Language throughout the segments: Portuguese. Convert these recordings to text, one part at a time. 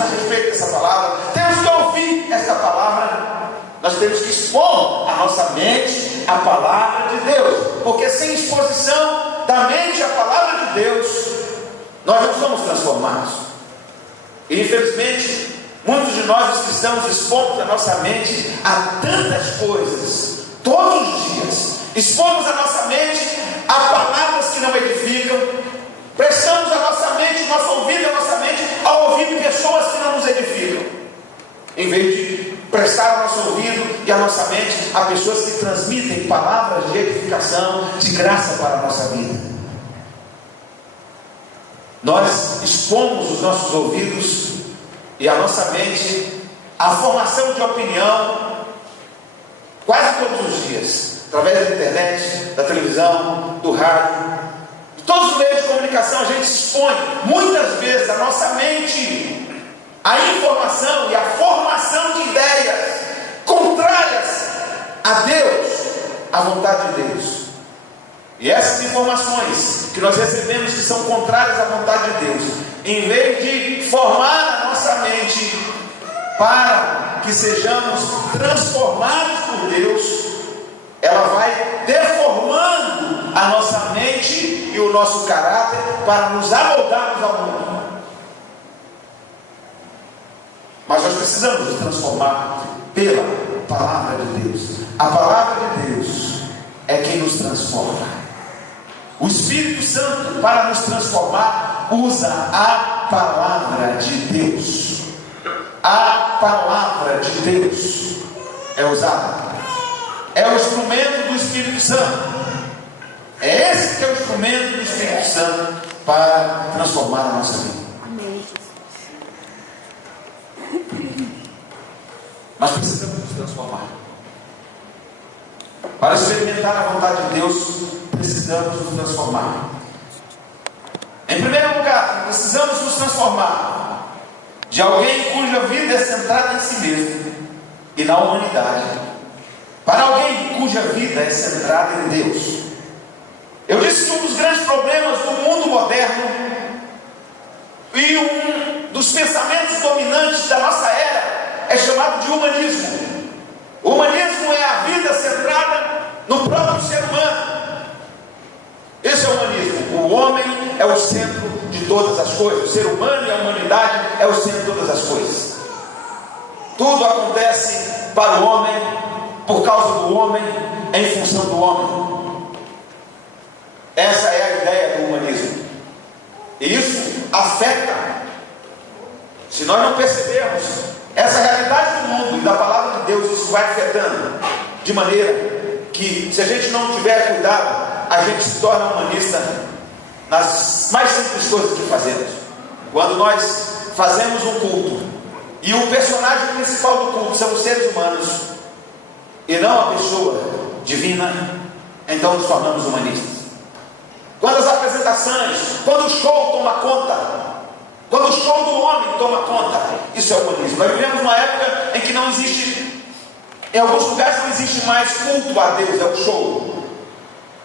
a respeito dessa palavra, temos que ouvir essa palavra. Nós temos que expor a nossa mente à palavra de Deus, porque sem exposição da mente à palavra de Deus, nós não somos transformados. E infelizmente, muitos de nós cristãos expomos a nossa mente a tantas coisas, todos os dias. Expomos a nossa mente a palavras que não edificam, prestamos a nossa mente, nosso ouvido, a nossa mente a ouvir pessoas que não nos edificam, em vez de prestar o nosso ouvido e a nossa mente a pessoas que transmitem palavras de edificação, de graça para a nossa vida. Nós expomos os nossos ouvidos e a nossa mente à formação de opinião quase todos os dias, através da internet, da televisão, do rádio, de todos os meios de comunicação. A gente expõe muitas vezes a nossa mente à informação e à formação de ideias contrárias a Deus, à vontade de Deus. E essas informações que nós recebemos, que são contrárias à vontade de Deus, em vez de formar a nossa mente para que sejamos transformados por Deus, ela vai deformando a nossa mente e o nosso caráter para nos amoldarmos ao mundo. Mas nós precisamos nos transformar pela palavra de Deus. A palavra de Deus é quem nos transforma. O Espírito Santo, para nos transformar, usa a palavra de Deus. A palavra de Deus é usada. É o instrumento do Espírito Santo. É esse que é o instrumento do Espírito Santo para transformar a nossa vida. Nós precisamos nos transformar. Para experimentar a vontade de Deus, precisamos nos transformar. Em primeiro lugar, precisamos nos transformar de alguém cuja vida é centrada em si mesmo e na humanidade, para alguém cuja vida é centrada em Deus. Eu disse que um dos grandes problemas do mundo moderno e um dos pensamentos dominantes da nossa era é chamado de humanismo. O humanismo é a vida centrada no próprio ser humano. Esse é o humanismo. O homem é o centro de todas as coisas. O ser humano e a humanidade é o centro de todas as coisas. Tudo acontece para o homem, por causa do homem, em função do homem. Essa é a ideia do humanismo. E isso afeta. Se nós não percebermos essa realidade do mundo e da palavra de Deus, isso vai afetando, de maneira que, se a gente não tiver cuidado, a gente se torna humanista nas mais simples coisas que fazemos. Quando nós fazemos um culto e o personagem principal do culto são os seres humanos e não a pessoa divina, então nos tornamos humanistas. Quando as apresentações, quando o show toma conta, quando o show do homem toma conta, isso é humanismo. Nós vivemos uma época em que não existe, em alguns lugares não existe mais culto a Deus, é o show.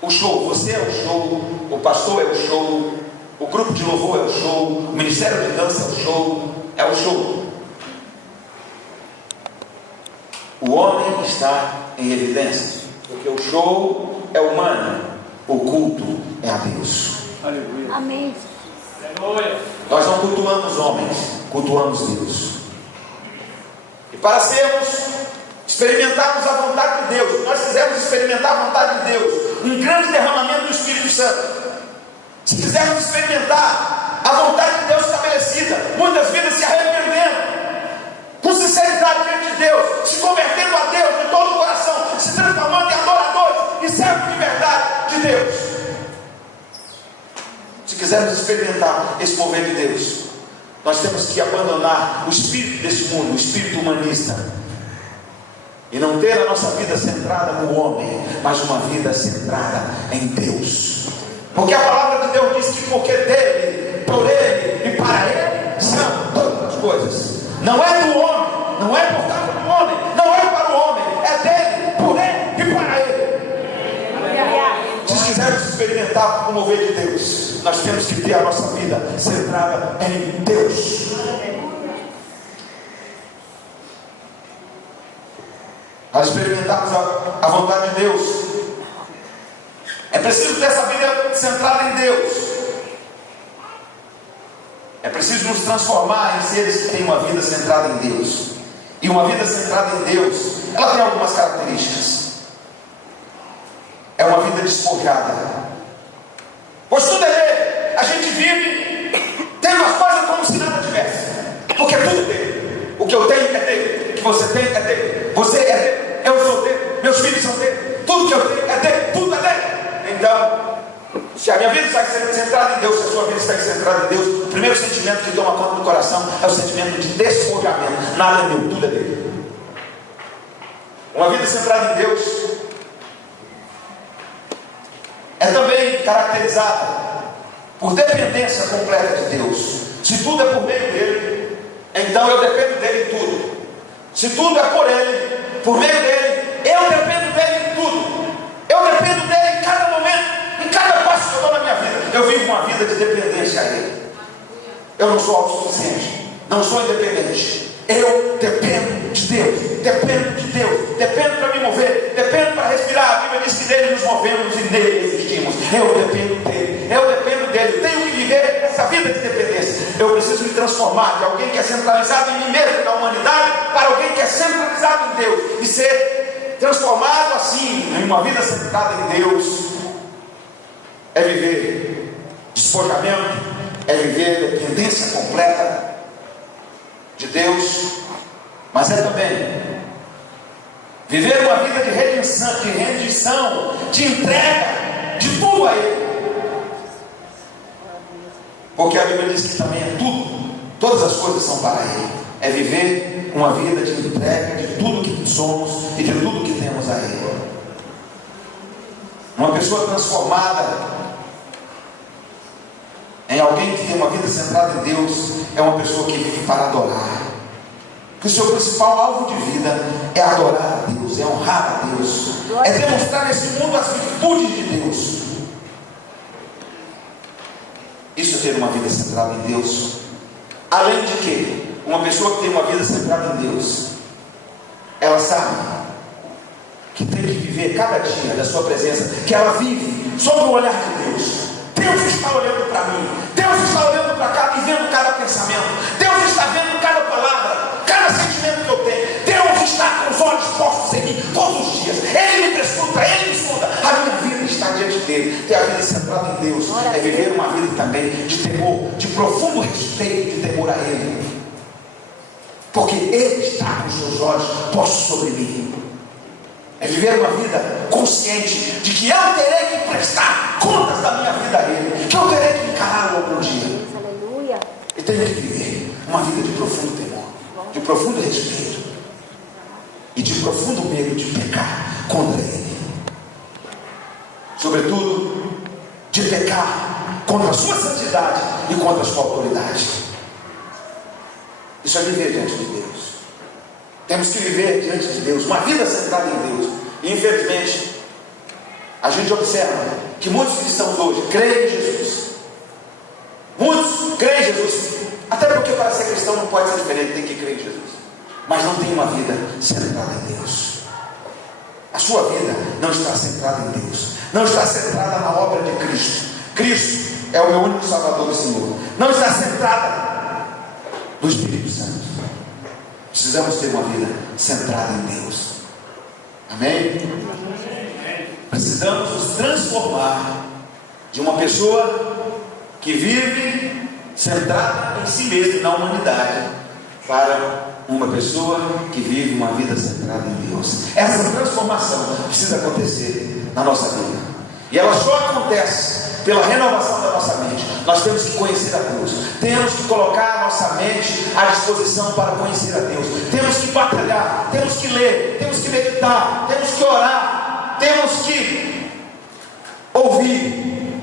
O show, você é o show, o pastor é o show, o grupo de louvor é o show, o ministério de dança é o show, é o show. O homem está em evidência, porque o show é humano, o culto é a Deus. Aleluia. Amém. Nós não cultuamos homens, cultuamos Deus. E para experimentarmos a vontade de Deus, nós quisermos experimentar a vontade de Deus, um grande derramamento do Espírito Santo, se quisermos experimentar a vontade de Deus estabelecida, muitas vidas se arrependendo, com sinceridade diante de Deus, se convertendo a Deus de todo o coração, se transformando em adoradores e servos de verdade de Deus. Se quisermos experimentar esse mover de Deus, nós temos que abandonar o espírito desse mundo, o espírito humanista, e não ter a nossa vida centrada no homem, mas uma vida centrada em Deus. Porque a palavra de Deus diz que porque dele, por ele e para ele são todas as coisas. Não é do homem, não é por causa do homem, não é para o homem, é dele, por ele e para ele. Se quisermos experimentar o mover de Deus, nós temos que ter a nossa vida centrada em Deus. para experimentarmos a vontade de Deus. É preciso ter essa vida centrada em Deus. É preciso nos transformar em seres que têm uma vida centrada em Deus. E uma vida centrada em Deus, ela tem algumas características. É uma vida despojada, pois tudo é dele. A gente vive tendo as coisas como se nada tivesse, porque tudo é dele. O que eu tenho é dele, o que você tem é dele, você é dele, eu sou dele, meus filhos são dele, tudo que eu tenho é dele, tudo é dele. Então, se a minha vida está centrada em Deus, se a sua vida está centrada em Deus, o primeiro sentimento que toma conta do coração é o sentimento de despojamento. Nada é meu, tudo é dele. Uma vida centrada em Deus é também caracterizada por dependência completa de Deus. Se tudo é por meio dele, então eu dependo dele em tudo. Se tudo é por ele, por meio dele, eu dependo dele em tudo. Eu dependo dele em cada momento, em cada passo que eu dou na minha vida. Eu vivo uma vida de dependência a ele. Eu não sou autossuficiente, não sou independente. Eu dependo de Deus, dependo para me mover, dependo para respirar. A Bíblia diz que dele nos movemos e nele existimos. Eu dependo dele, tenho que viver essa vida de dependência. Eu preciso me transformar de alguém que é centralizado em mim mesmo, na humanidade, para alguém que é centralizado em Deus, e ser transformado assim em uma vida centrada em Deus. É viver despojamento, é viver dependência completa de Deus, mas é também viver uma vida de rendição, de entrega de tudo a Ele, porque a Bíblia diz que também é tudo, todas as coisas são para Ele. É viver uma vida de entrega de tudo que somos e de tudo que temos a Ele. Uma pessoa transformada em alguém que tem uma vida centrada em Deus é uma pessoa que vive para adorar. Que o seu principal alvo de vida é adorar a Deus, é honrar a Deus, é demonstrar nesse mundo as virtudes de Deus. Isso é ter uma vida centrada em Deus. Além de que, uma pessoa que tem uma vida centrada em Deus, ela sabe que tem que viver cada dia da sua presença, que ela vive sob o olhar de Deus. Deus está olhando para mim, Deus está olhando para cá e vendo cada pensamento, Deus está vendo cada palavra, cada sentimento que eu tenho. Deus está com os olhos postos em mim todos os dias. Ele me prescruta, Ele me sonda. A minha vida está diante dele. Ter a vida centrada em Deus é viver uma vida também de temor, de profundo respeito, de temor a Ele, porque Ele está com os seus olhos postos sobre mim. É viver uma vida consciente de que eu terei que prestar contas da minha vida a Ele, que eu terei que encará-lo algum dia. Aleluia. E tenho que viver uma vida de profundo temor, de profundo respeito e de profundo medo de pecar contra Ele. Sobretudo, de pecar contra a sua santidade e contra a sua autoridade. Isso é viver diante de Deus. Temos que viver diante de Deus, uma vida centrada em Deus. E infelizmente, a gente observa que muitos cristãos hoje creem em Jesus. Muitos creem em Jesus, até porque para ser cristão não pode ser diferente, tem que crer em Jesus. Mas não tem uma vida centrada em Deus. A sua vida não está centrada em Deus, não está centrada na obra de Cristo. Cristo é o meu único Salvador e Senhor. Não está centrada no Espírito Santo. Precisamos ter uma vida centrada em Deus. Amém? Precisamos nos transformar de uma pessoa que vive centrada em si mesma, na humanidade, para uma pessoa que vive uma vida centrada em Deus. Essa transformação precisa acontecer na nossa vida, e ela só acontece pela renovação da nossa mente. Nós temos que conhecer a Deus, temos que colocar a nossa mente à disposição para conhecer a Deus, temos que batalhar, temos que ler, temos que meditar, temos que orar, temos que ouvir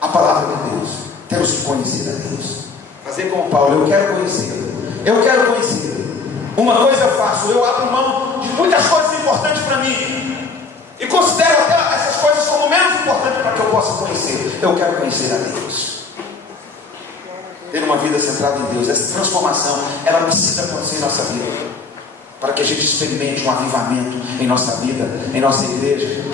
a palavra de Deus, temos que conhecer a Deus, fazer como Paulo: eu quero conhecê-lo, eu quero conhecê-lo. Uma coisa eu faço, eu abro mão de muitas coisas importantes para mim e considero até essas coisas como menos importantes para que eu possa conhecer. Eu quero conhecer a Deus, ter uma vida centrada em Deus. Essa transformação, ela precisa acontecer em nossa vida. para que a gente experimente um avivamento em nossa vida, em nossa igreja,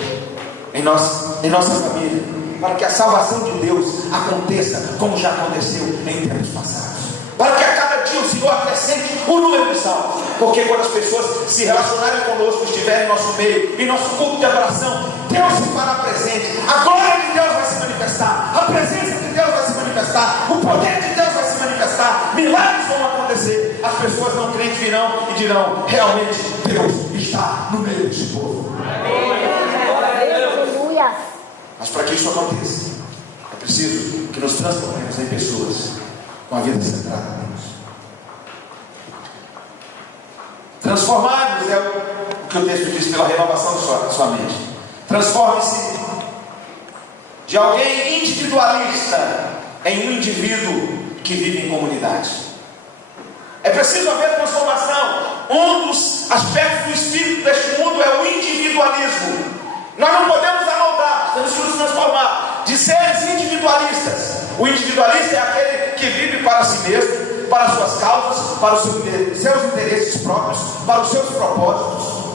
em nossa família, para que a salvação de Deus aconteça como já aconteceu em tempos passados, para que a cada dia o Senhor acrescente o número de salvos, porque quando as pessoas se relacionarem conosco, estiverem em nosso meio, em nosso culto de adoração, Deus se fará presente, a glória de Deus vai se manifestar, a presença de Deus vai se manifestar, o poder de Deus vai se manifestar, milagres vão acontecer, as pessoas não crentes virão e dirão: realmente Deus está no meio desse povo. Mas para que isso aconteça, é preciso que nos transformemos em pessoas com a vida centrada em Deus. Transformar-nos é o que o texto diz, pela renovação da sua mente. Transforme-se de alguém individualista em um indivíduo que vive em comunidade. É preciso haver transformação. Um dos aspectos do espírito deste mundo é o individualismo. Nós não podemos amoldar, temos que nos transformar de seres individualistas. O individualista é aquele que vive para si mesmo, para suas causas, para os seus interesses próprios, para os seus propósitos,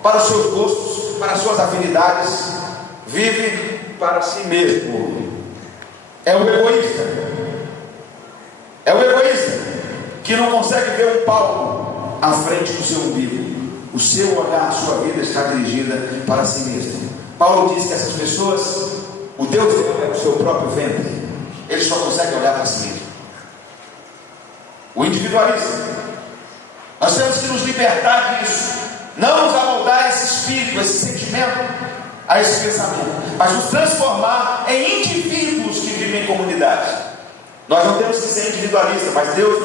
para os seus gostos, para as suas afinidades. Vive para si mesmo. É o egoísta. É o egoísta que não consegue ver um palmo à frente do seu umbigo. O seu olhar, a sua vida está dirigida para si mesmo. Paulo diz que essas pessoas, o Deus é o seu próprio ventre. Eles só conseguem olhar para si mesmo. O individualismo. Nós temos que nos libertar disso. Não nos amoldar a esse espírito, a esse sentimento, a esse pensamento, mas nos transformar em indivíduos que vivem em comunidade. Nós não temos que ser individualistas, mas Deus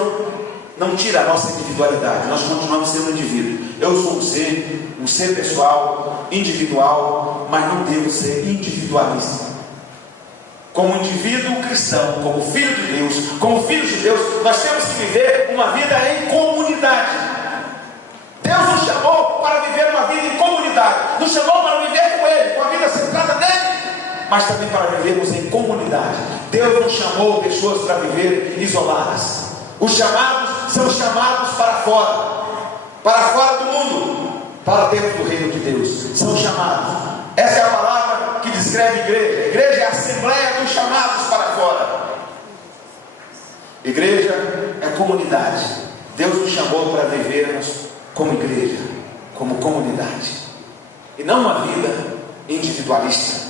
não tira a nossa individualidade. Nós continuamos sendo um indivíduo. Eu sou um ser pessoal, individual, mas não devo ser individualista. Como indivíduo cristão, como filho de Deus, como filhos de Deus, nós temos que viver uma vida em comunidade. Deus nos chamou para viver uma vida em comunidade, nos chamou para viver com Ele, com a vida centrada nele, mas também para vivermos em comunidade. Deus nos chamou pessoas para viver isoladas. Os chamados são chamados para fora do mundo, para dentro do reino de Deus. São chamados. Essa é a palavra que descreve a igreja. A igreja é a assembleia dos chamados para fora. Igreja é comunidade. Deus nos chamou para vivermos como igreja, como comunidade, e não uma vida individualista.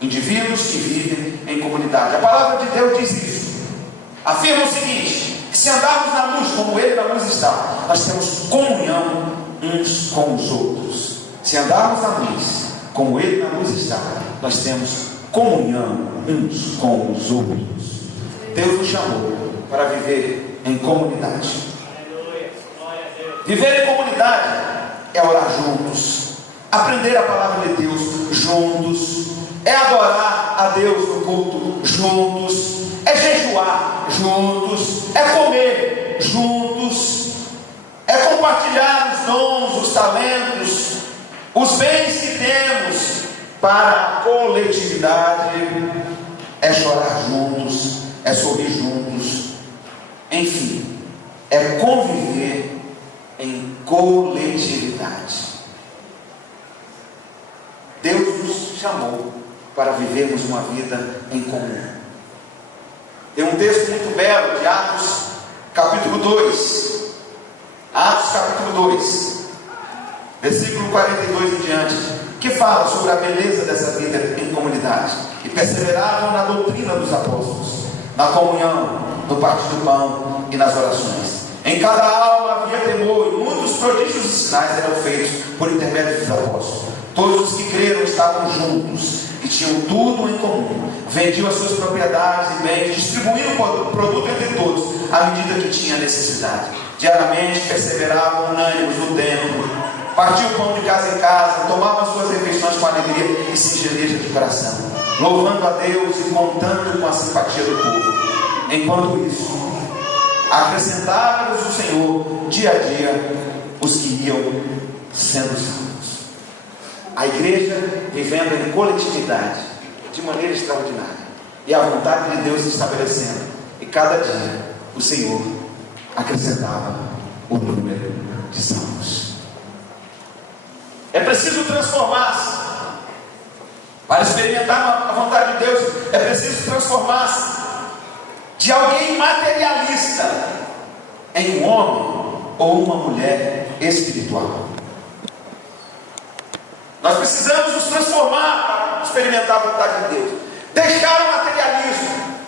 Indivíduos que vivem em comunidade. A palavra de Deus diz isso. Afirma o seguinte: que se andarmos na luz como Ele na luz está, nós temos comunhão uns com os outros. Se andarmos na luz como Ele na luz está, nós temos comunhão uns com os outros. Deus nos chamou para viver em comunidade. Viver em comunidade é orar juntos, aprender a palavra de Deus juntos, é adorar a Deus no culto juntos, é jejuar juntos, é comer juntos, é compartilhar os dons, os talentos, os bens que temos para a coletividade, é chorar juntos, é sorrir juntos, enfim, é conviver em coletividade. Deus nos chamou para vivermos uma vida em comum. Tem um texto muito belo de Atos capítulo 2. Atos capítulo 2, versículo 42 em diante, que fala sobre a beleza dessa vida em comunidade. E perseveravam na doutrina dos apóstolos, na comunhão, no partir do pão e nas orações. Em cada alma havia temor, e muitos prodígios e sinais eram feitos por intermédio dos apóstolos. Todos os que creram estavam juntos e tinham tudo em comum. Vendiam as suas propriedades e bens, distribuíam o produto entre todos, à medida que tinha necessidade. Diariamente perseveravam unânimes no templo, partiam o pão de casa em casa, tomavam suas refeições com alegria e singeleza de coração, louvando a Deus e contando com a simpatia do povo. Enquanto isso, acrescentava-lhes o Senhor dia a dia os que iam sendo salvos. A igreja vivendo em coletividade de maneira extraordinária, e a vontade de Deus se estabelecendo, e cada dia o Senhor acrescentava o número de salvos. É preciso transformar-se. Para experimentar a vontade de Deus, é preciso transformar-se de alguém materialista em um homem ou uma mulher espiritual. Nós precisamos nos transformar para experimentar a vontade de Deus. Deixar o materialismo.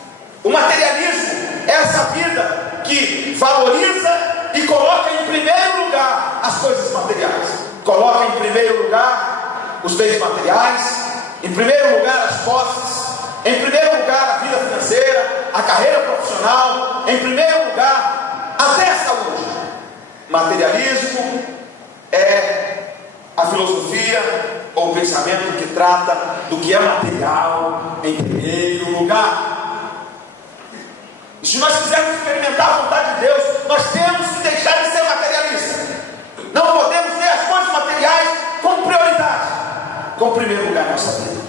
O materialismo é essa vida que valoriza e coloca em primeiro lugar as coisas materiais. Coloca em primeiro lugar os bens materiais, em primeiro lugar as posses, em primeiro lugar a vida financeira, a carreira profissional, em primeiro lugar até a saúde. Materialismo é a filosofia ou o pensamento que trata do que é material em primeiro lugar. E se nós quisermos experimentar a vontade de Deus, nós temos que deixar de ser materialistas. Não podemos ter as coisas materiais como prioridade, como primeiro lugar na nossa vida.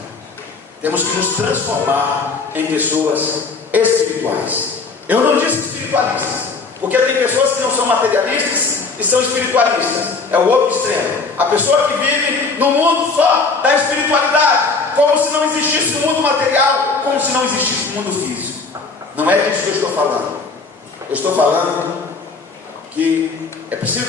Temos que nos transformar em pessoas espirituais. Eu não disse espiritualistas, porque tem pessoas que não são materialistas e são espiritualistas. É o outro extremo. A pessoa que vive no mundo só da espiritualidade, como se não existisse o mundo material, como se não existisse o mundo físico. Não é disso que eu estou falando. Eu estou falando que é preciso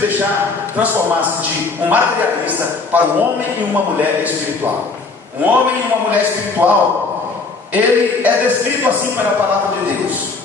transformar-se de um materialista para um homem e uma mulher espiritual. Um homem e uma mulher espiritual, ele é descrito assim pela palavra de Deus.